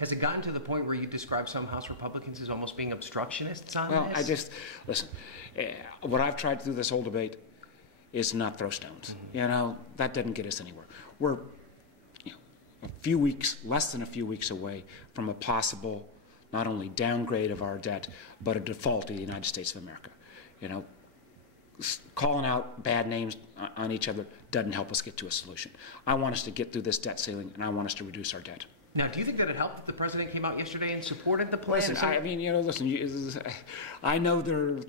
Has it gotten to the point where you describe some House Republicans as almost being obstructionists on Well, this? listen, what I've tried to do this whole debate is not throw stones. That doesn't get us anywhere. We're a few weeks, less than a few weeks away from a possible not only downgrade of our debt, but a default of the United States of America. Calling out bad names on each other doesn't help us get to a solution. I want us to get through this debt ceiling, and I want us to reduce our debt. Now, do you think that it helped that the president came out yesterday and supported the plan? Listen, I know there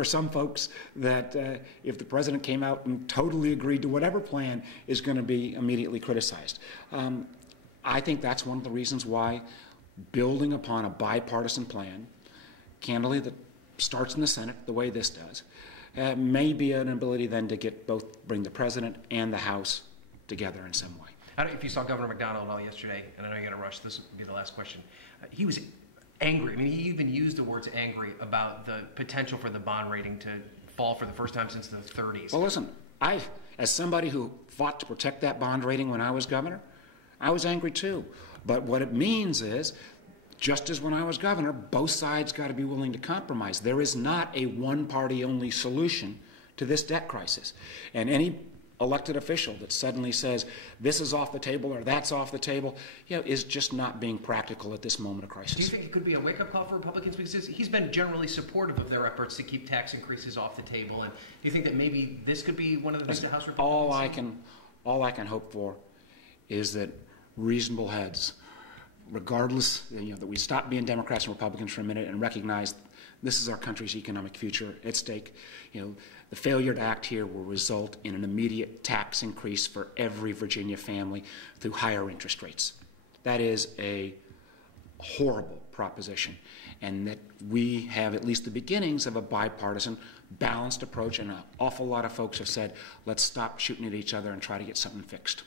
are some folks that if the president came out and totally agreed to whatever plan is going to be immediately criticized. I think that's one of the reasons why building upon a bipartisan plan, candidly, that starts in the Senate the way this does, may be an ability then to bring the president and the House together in some way. I don't know if you saw Governor McDonald all yesterday, and I know you got to rush. This will be the last question. He was angry. I mean, he even used the words angry about the potential for the bond rating to fall for the first time since the 30s. Well, listen, as somebody who fought to protect that bond rating when I was governor, I was angry too. But what it means is, just as when I was governor, both sides got to be willing to compromise. There is not a one-party-only solution to this debt crisis. And any elected official that suddenly says this is off the table or that's off the table, is just not being practical at this moment of crisis. Do you think it could be a wake-up call for Republicans? Because he's been generally supportive of their efforts to keep tax increases off the table. And do you think that maybe this could be one of the things that House Republicans? All I can hope for is that reasonable heads, regardless, that we stop being Democrats and Republicans for a minute and recognize this is our country's economic future at stake. The failure to act here will result in an immediate tax increase for every Virginia family through higher interest rates. That is a horrible proposition, and that we have at least the beginnings of a bipartisan, balanced approach, and an awful lot of folks have said, let's stop shooting at each other and try to get something fixed.